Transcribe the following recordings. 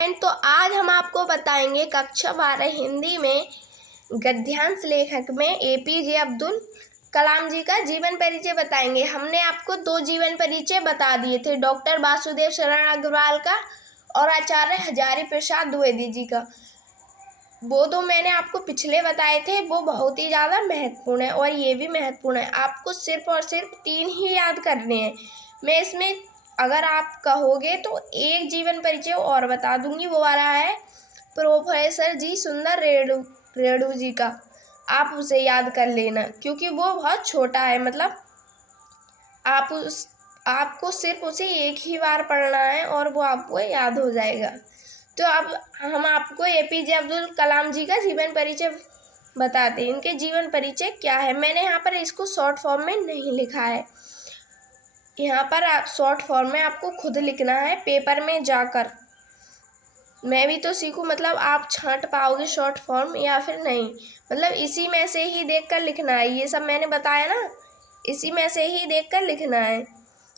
तो आज हम आपको बताएंगे कक्षा 12 हिंदी में गद्यांश लेखक में एपीजे अब्दुल कलाम जी का जीवन परिचय बताएंगे। हमने आपको 2 जीवन परिचय बता दिए थे, डॉक्टर वासुदेव शरण अग्रवाल का और आचार्य हजारी प्रसाद द्विवेदी जी का। वो 2 मैंने आपको पिछले बताए थे, वो बहुत ही ज़्यादा महत्वपूर्ण है और ये भी महत्वपूर्ण है। आपको सिर्फ और सिर्फ 3 ही याद करने हैं। मैं इसमें अगर आप कहोगे तो एक जीवन परिचय और बता दूंगी, वो आ रहा है प्रोफेसर जी सुंदर रेणु जी का। आप उसे याद कर लेना क्योंकि वो बहुत छोटा है, मतलब आपको सिर्फ उसे एक ही बार पढ़ना है और वो आपको याद हो जाएगा। तो अब हम आपको एपीजे अब्दुल कलाम जी का जीवन परिचय बताते हैं। इनके जीवन परिचय क्या है, मैंने यहाँ पर इसको शॉर्ट फॉर्म में नहीं लिखा है। यहाँ पर आप शॉर्ट फॉर्म में आपको खुद लिखना है पेपर में जाकर। मैं भी तो सीखूं, मतलब आप छांट पाओगे शॉर्ट फॉर्म या फिर नहीं, मतलब इसी में से ही देखकर लिखना है। ये सब मैंने बताया ना, इसी में से ही देखकर लिखना है।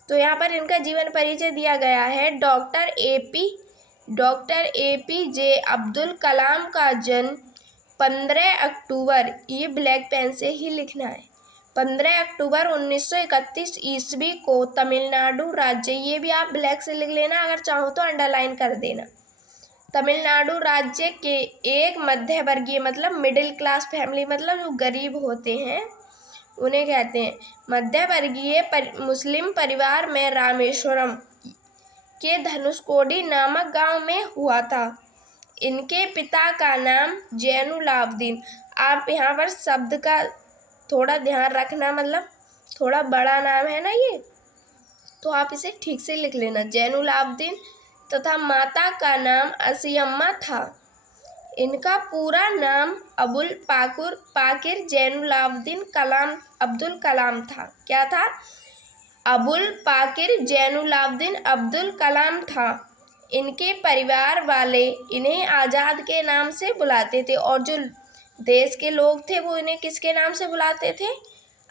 तो यहाँ पर इनका जीवन परिचय दिया गया है। डॉक्टर एपीजे अब्दुल कलाम का जन्म 15 अक्टूबर, ये ब्लैक पेन से ही लिखना है, 15 अक्टूबर 1931 ईस्वी को तमिलनाडु राज्य, ये भी आप ब्लैक से लिख लेना, अगर चाहो तो अंडरलाइन कर देना। तमिलनाडु राज्य के एक मध्य वर्गीय, मतलब मिडिल क्लास फैमिली, मतलब जो गरीब होते हैं उन्हें कहते हैं मध्य वर्गीय मुस्लिम परिवार में रामेश्वरम के धनुषकोडी नामक गांव में हुआ था। इनके पिता का नाम जैनुलाब्दीन। आप यहाँ पर शब्द का थोड़ा ध्यान रखना, मतलब थोड़ा बड़ा नाम है ना ये, तो आप इसे ठीक से लिख लेना, जैनुलाब्दीन, तथा माता का नाम असीयम्मा था। इनका पूरा नाम अबुल पाकिर जैनुलाब्दीन कलाम अब्दुल कलाम था। क्या था? अबुल पाकिर जैनुलाब्दीन अब्दुल कलाम था। इनके परिवार वाले इन्हें आज़ाद के नाम से बुलाते थे और जो देश के लोग थे वो इन्हें किसके नाम से बुलाते थे?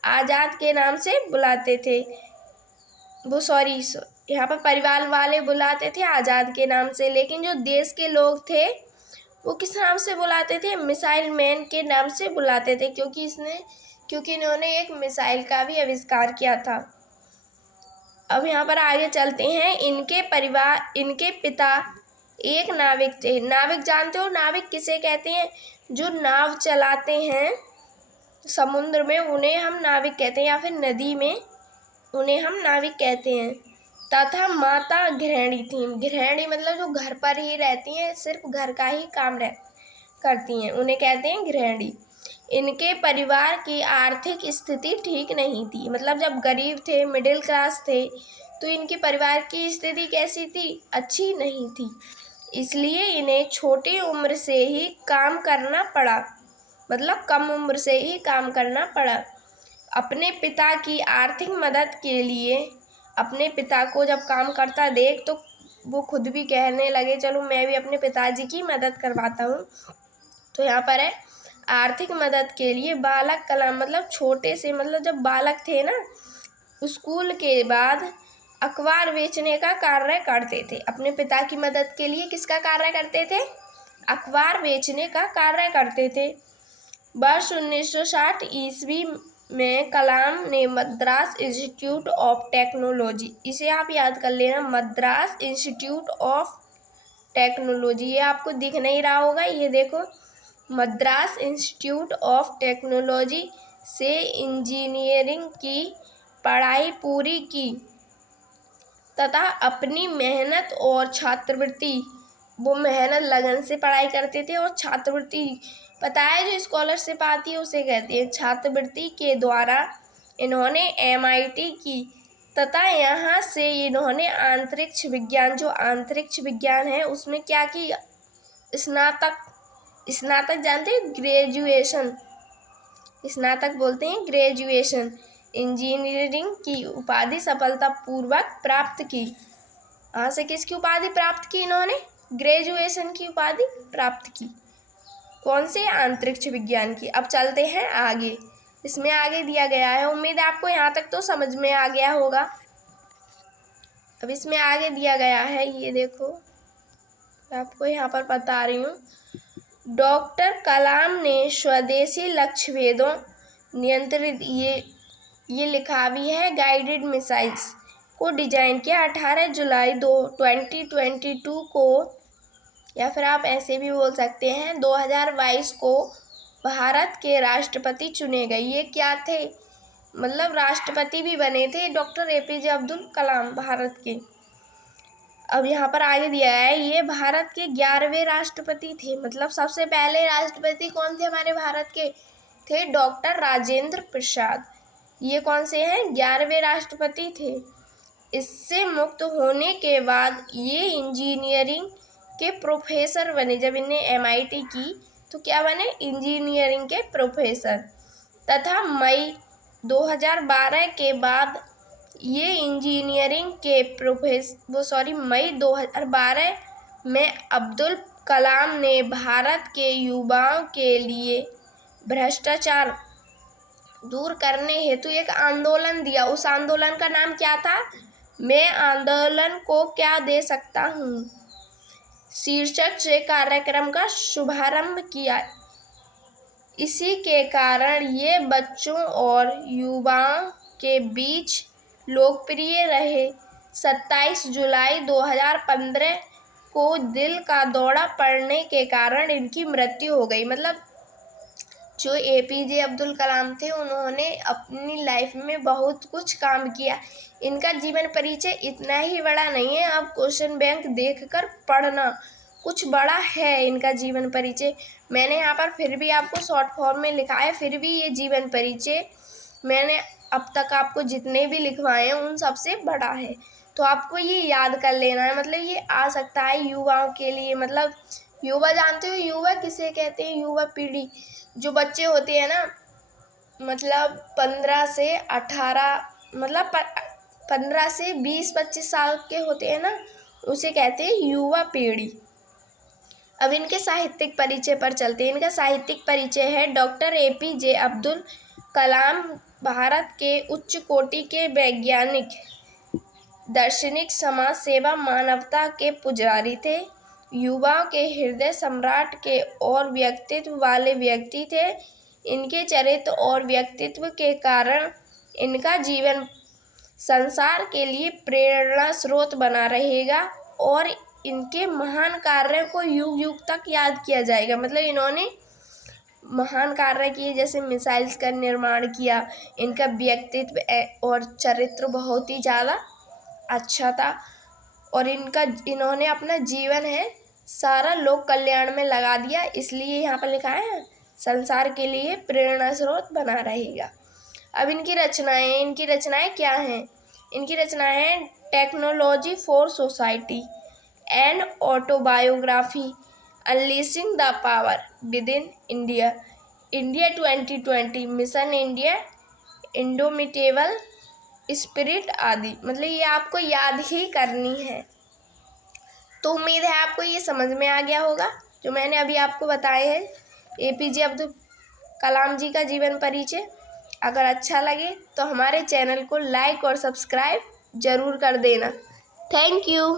आज़ाद के नाम से बुलाते थे। वो सॉरी, यहाँ पर परिवार वाले बुलाते थे आज़ाद के नाम से, लेकिन जो देश के लोग थे वो किस नाम से बुलाते थे? मिसाइल मैन के नाम से बुलाते थे, क्योंकि इन्होंने एक मिसाइल का भी आविष्कार किया था। अब यहाँ पर आगे चलते हैं। इनके पिता एक नाविक थे। नाविक जानते हो नाविक किसे कहते हैं? जो नाव चलाते हैं समुद्र में उन्हें हम नाविक कहते हैं, या फिर नदी में उन्हें हम नाविक कहते हैं। तथा माता गृहिणी थी। गृहिणी मतलब जो घर पर ही रहती हैं, सिर्फ घर का ही काम करती हैं, उन्हें कहते हैं गृहिणी। इनके परिवार की आर्थिक स्थिति ठीक नहीं थी, मतलब जब गरीब थे, मिडिल क्लास थे, तो इनके परिवार की स्थिति कैसी थी? अच्छी नहीं थी। इसलिए इन्हें छोटी उम्र से ही काम करना पड़ा, मतलब कम उम्र से ही काम करना पड़ा। अपने पिता की आर्थिक मदद के लिए, अपने पिता को जब काम करता देख तो वो खुद भी कहने लगे चलो मैं भी अपने पिताजी की मदद करवाता हूँ। तो यहाँ पर है आर्थिक मदद के लिए बालक कलाम, मतलब छोटे से, मतलब जब बालक थे ना, स्कूल के बाद अखबार बेचने का कार्य करते थे। अपने पिता की मदद के लिए किसका कार्य करते थे? अखबार बेचने का कार्य करते थे। वर्ष 1960 ईस्वी में कलाम ने मद्रास इंस्टीट्यूट ऑफ टेक्नोलॉजी, इसे आप याद कर लेना, मद्रास इंस्टीट्यूट ऑफ टेक्नोलॉजी, ये आपको दिख नहीं रहा होगा, ये देखो, मद्रास इंस्टीट्यूट ऑफ टेक्नोलॉजी से इंजीनियरिंग की पढ़ाई पूरी की तथा अपनी मेहनत और छात्रवृत्ति, वो मेहनत लगन से पढ़ाई करते थे और छात्रवृत्ति, पता है जो स्कॉलरशिप आती है उसे कहते हैं छात्रवृत्ति, के द्वारा इन्होंने MIT की तथा यहाँ से इन्होंने अंतरिक्ष विज्ञान, जो अंतरिक्ष विज्ञान है उसमें क्या की? स्नातक जानते हैं? ग्रेजुएशन, स्नातक बोलते हैं ग्रेजुएशन, इंजीनियरिंग की उपाधि सफलतापूर्वक प्राप्त की। यहाँ से किसकी उपाधि प्राप्त की इन्होंने? ग्रेजुएशन की उपाधि प्राप्त की। कौन से? अंतरिक्ष विज्ञान की। अब चलते हैं आगे, इसमें आगे दिया गया है, उम्मीद है आपको यहाँ तक तो समझ में आ गया होगा। अब इसमें आगे दिया गया है, ये देखो, मैं आपको यहाँ पर बता रही हूँ। डॉक्टर कलाम ने स्वदेशी लक्ष्य भेदों नियंत्रित ये लिखा भी है गाइडेड मिसाइल्स को डिजाइन किया 18 जुलाई 2022 को, या फिर आप ऐसे भी बोल सकते हैं 2022 को भारत के राष्ट्रपति चुने गए। ये क्या थे, मतलब राष्ट्रपति भी बने थे डॉक्टर APJ अब्दुल कलाम भारत के। अब यहाँ पर आगे दिया है ये भारत के 11वें राष्ट्रपति थे। मतलब सबसे पहले राष्ट्रपति कौन थे हमारे भारत के, थे डॉक्टर राजेंद्र प्रसाद। ये कौन से हैं, 11वें राष्ट्रपति थे। इससे मुक्त होने के बाद ये इंजीनियरिंग के प्रोफेसर बने। जब इन्हें MIT की तो क्या बने, इंजीनियरिंग के प्रोफेसर। तथा मई 2012 के बाद ये इंजीनियरिंग के मई 2012 में अब्दुल कलाम ने भारत के युवाओं के लिए भ्रष्टाचार दूर करने हेतु एक आंदोलन दिया। उस आंदोलन का नाम क्या था, मैं आंदोलन को क्या दे सकता हूँ, शीर्षक से कार्यक्रम का शुभारंभ किया। इसी के कारण ये बच्चों और युवाओं के बीच लोकप्रिय रहे। 27 जुलाई 2015 को दिल का दौरा पड़ने के कारण इनकी मृत्यु हो गई। मतलब जो APJ अब्दुल कलाम थे उन्होंने अपनी लाइफ में बहुत कुछ काम किया। इनका जीवन परिचय इतना ही बड़ा नहीं है, आप क्वेश्चन बैंक देखकर पढ़ना, कुछ बड़ा है इनका जीवन परिचय। मैंने यहाँ पर फिर भी आपको शॉर्ट फॉर्म में लिखा है, फिर भी ये जीवन परिचय मैंने अब तक आपको जितने भी लिखवाए हैं उन सबसे बड़ा है। तो आपको ये याद कर लेना है। मतलब ये आ सकता है युवाओं के लिए। मतलब युवा जानते हो युवा किसे कहते हैं, युवा पीढ़ी जो बच्चे होते हैं ना, मतलब 15 से 18, मतलब 15 से 20-25 साल के होते हैं ना, उसे कहते हैं युवा पीढ़ी। अब इनके साहित्यिक परिचय पर चलते हैं। इनका साहित्यिक परिचय है डॉक्टर APJ अब्दुल कलाम भारत के उच्च कोटि के वैज्ञानिक, दार्शनिक, समाज सेवा, मानवता के पुजारी थे। युवाओं के हृदय सम्राट के और व्यक्तित्व वाले व्यक्ति थे। इनके चरित्र और व्यक्तित्व के कारण इनका जीवन संसार के लिए प्रेरणा स्रोत बना रहेगा और इनके महान कार्यों को युग युग तक याद किया जाएगा। मतलब इन्होंने महान कार्य किए, जैसे मिसाइल्स का निर्माण किया। इनका व्यक्तित्व और चरित्र बहुत ही ज़्यादा अच्छा था और इन्होंने अपना जीवन है सारा लोक कल्याण में लगा दिया। इसलिए यहाँ पर लिखा है संसार के लिए प्रेरणा स्रोत बना रहेगा। अब इनकी रचनाएं क्या हैं, इनकी रचनाएं हैं technology for society, an autobiography, unleashing the power with in India, India 2020, mission India, indomitable spirit आदि। मतलब ये आपको याद ही करनी है। तो उम्मीद है आपको ये समझ में आ गया होगा जो मैंने अभी आपको बताए हैं APJ अब्दुल कलाम जी का जीवन परिचय। अगर अच्छा लगे तो हमारे चैनल को लाइक और सब्सक्राइब ज़रूर कर देना। Thank you.